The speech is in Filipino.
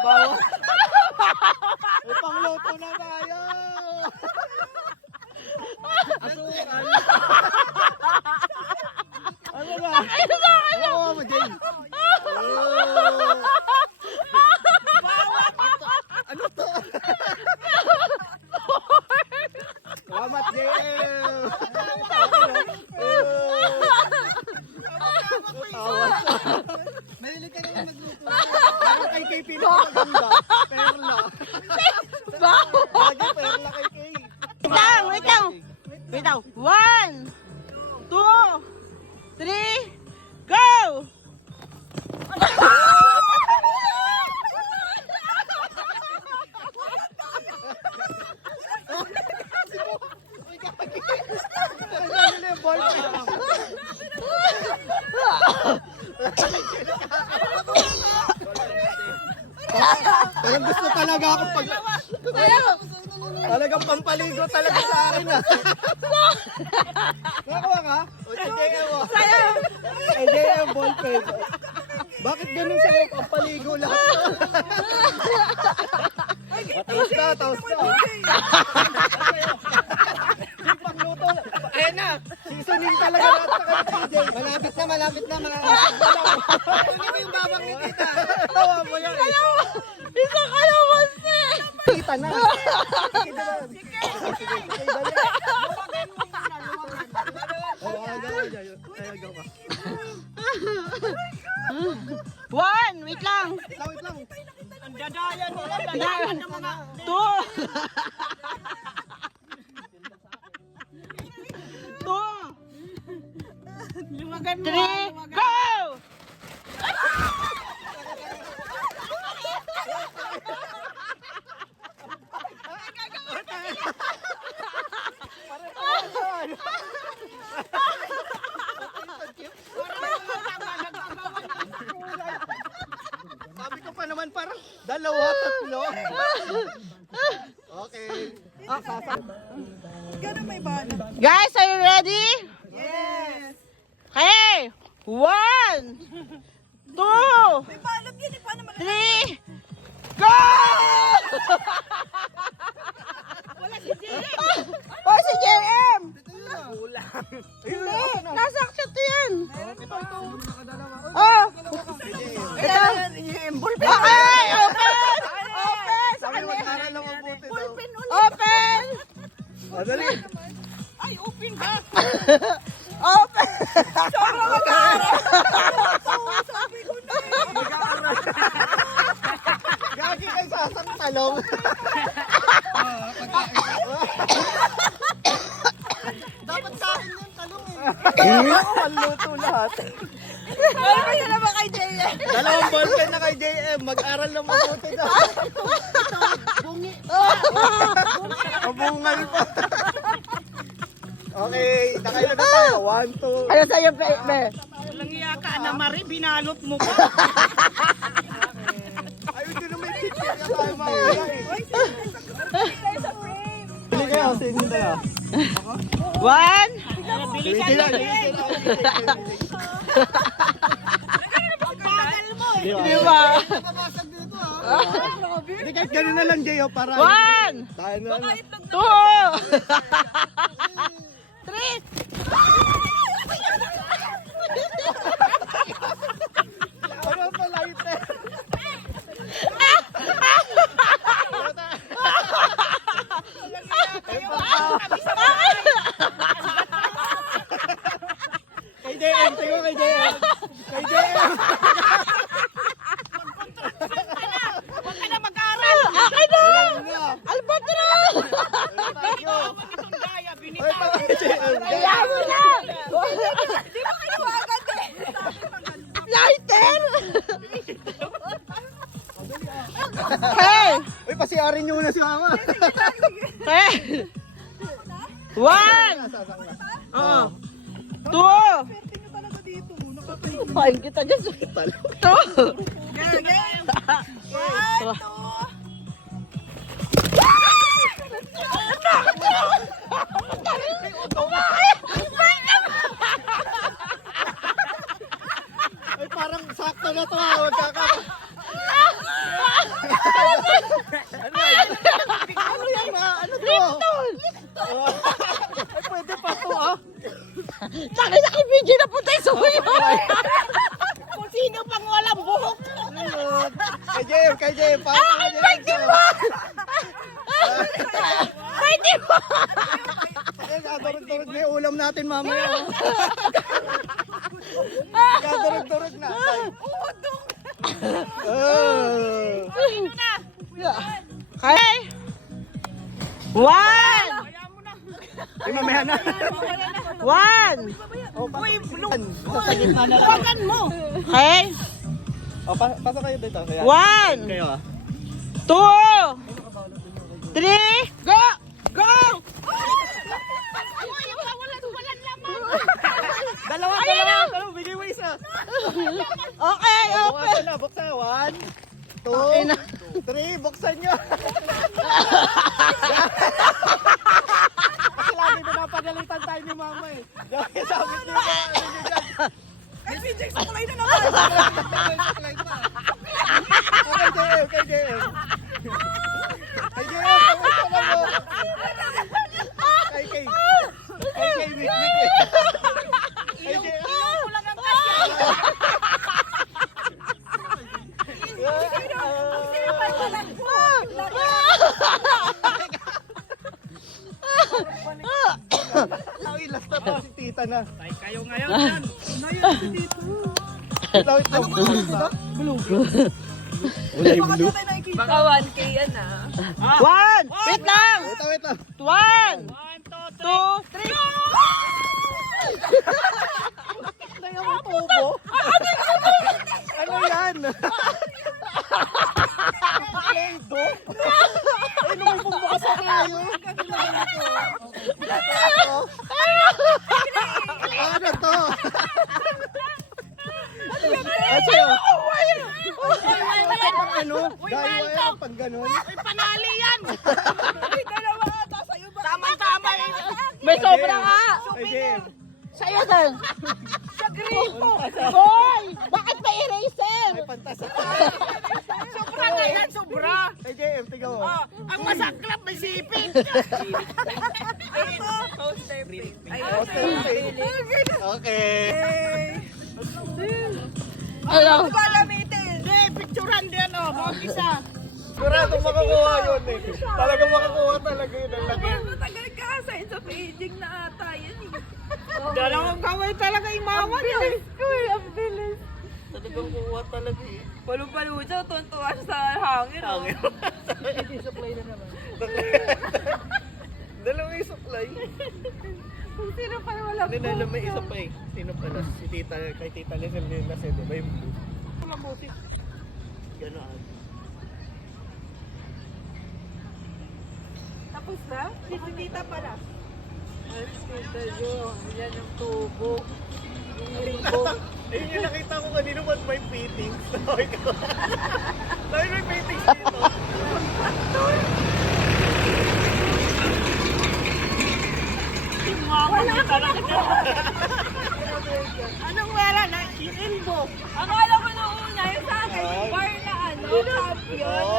Bawa. May pangluto na tayo. Asukan. Ano ba? Ano mo, Jen? Ano to? Salamat, Jen! Mahilig ka naman magluto. Parang kay Kay pinapaganda. Perla. Lagi perla kay Kay. Wait lang. 1, 2, 3, go! Parang gusto talaga ako pag... Talagang pampaligo talaga sa akin ah. Nakakuha ka? O JM mo. JM ballpen. Bakit ganun sa'yo pampaligo lang? Taos ka. Pangluto. Ayan na. Seasoning talaga natin sa KJ. Malapit na. Hindi mo yung babang ni tita. Tawa mo yan. Isa kalawan niya! Kita na. One, wait lang. Wait lang. Ang dadaya nila, dadaya ng mga... 2, 3, go! Sabi ko pa naman parang 2, 3. Okay. Ganun may bala. Guys, are you ready? Yes! Okay! 1, 2, May balot yan eh. Paano 3, go! Wala si JM! Oh, si JM! Kulang. Hindi, nasa action to yan. Ito. Oh! Ito! Yung Okay! Open! Open! Sa Sabi mo, kanya. taral lang mabuti daw. Open! Madali. Ay, open ka! Open! Sobrang mag-aaral! Sabi ko na eh! Gagi kay sasang talong. Dapat sa akin yung talong eh. Ako manluto lahat. Ano ba yun naman kay JM? 2 ballpen na kay JM. Mag-aral ng mabuti daw. Mabungal pa. Okay, nakailan na tayo. 1, 2. Ano sa'yo, Pepe? Walang iya ka na Marie, binalot mo pa. Ay, hindi na may picture ka tayo makikita eh. Hindi kayo, sinin tayo. 1, Bilisan lang. di ba? Nabasag dito ah. Hindi kahit ganun na lang, Jay, para... 1, Tayo na lang. 2, 3. Ano pa light eh? Kay JM, tingko kay JM. Kay JM. Huwag ka na mag-aaral! Akin na! Ano? Albatros! Thank you. Itong daya, Ay, binita. pa kay JM. Kaya mo na! Di ba kayo agad eh? Lighter! Hey! Uy, pasiarin nyo na si Mama. Hey! 1, Oo. 2, Swerte nyo talaga dito. Nakatayo. pain kita dyan. 2, Game! 1, 2... Ay, parang sakto na to. Huwag kaka... Ano yan ma? Ano to? Ay, pwede pa to ah. Taki na kibidyo na puti suyo. Kung sino pang walang buhok. Kay JM, paano ka niya? Pwede mo! Pwede mo! Kadurog-durog na yung ulam natin mamaya. Kadurog-durog na. Okay. One! Ay, mamaya na. One! Sa gitna na lang. Huwagan mo. Okay. O, pasok kayo dito. Kaya. One! Kayo ah. 2! 3! Go! Go! Dalawa. Bigay mo isa. Okay, okay. Buksan na, buksan. 1, 2, 3, buksan nyo. Kasi lagi pinapadalitan tayo ni mama eh. Dahil sabi niyo ba, ano nyo dyan? Ay, si Jack, saklay na naman. Kay JM. Kay JM, kamusta na mo? Kay Mick eh. Kay JM. Kulang ang kasya. Ay, last na to si tita na. Tay kayo ngayon yan. Ano ba ito? Wala yung blue. Baka 1K yan ah. One! Wait lang! Wait lang. One! 1, 2, 2, 3! Kaya mo tubo. Ano yan? Play-doh? Ay, may bumbukas sa kayo. Ano to? Ano? Dahil wala pag ganun. panali yan. May dalawa ata sa'yo ba? Tama yan. May sobra nga! Ay, Jim. Sa'yo din! Sa gripo. Hoy! Bakit may eraser? Ay, pantasa. Sobra na yan, sobra. Ay, Jim, tigaw mo. Oh, ang masaklap may sipin. Poster print. Ay, Poster print. Okay. Hello? Palamitin. Hindi, picturean din oh, mga isa. Siguradong makakuha yun eh. Talagang makakuha talaga yun ang laki. Matagal ka sa isa paging na ata yan eh. Dalawang gawin talaga yung mama niya. Ang bilis. Talagang kuha talaga eh. Palu-palusa, tuntuan sa hangin. Oh. Supply na naman. Dalawang yung supply. Kung sino pa wala Hindi na may isa pa eh. Sino pala? Si tita, kay tita Lizelle nila si diba yung blue? Wala music. Gano'n. Tapos na? Si tita pala. Yan ang tubo. Ayun yung nakita ko kanino ba't may fittings. Sabi ko. Sabi may fittings dito. Wala ka talaga. Anong wala na? Yung elbow. Akala ko nung una, yung sa akin, yung bar na ano, champion.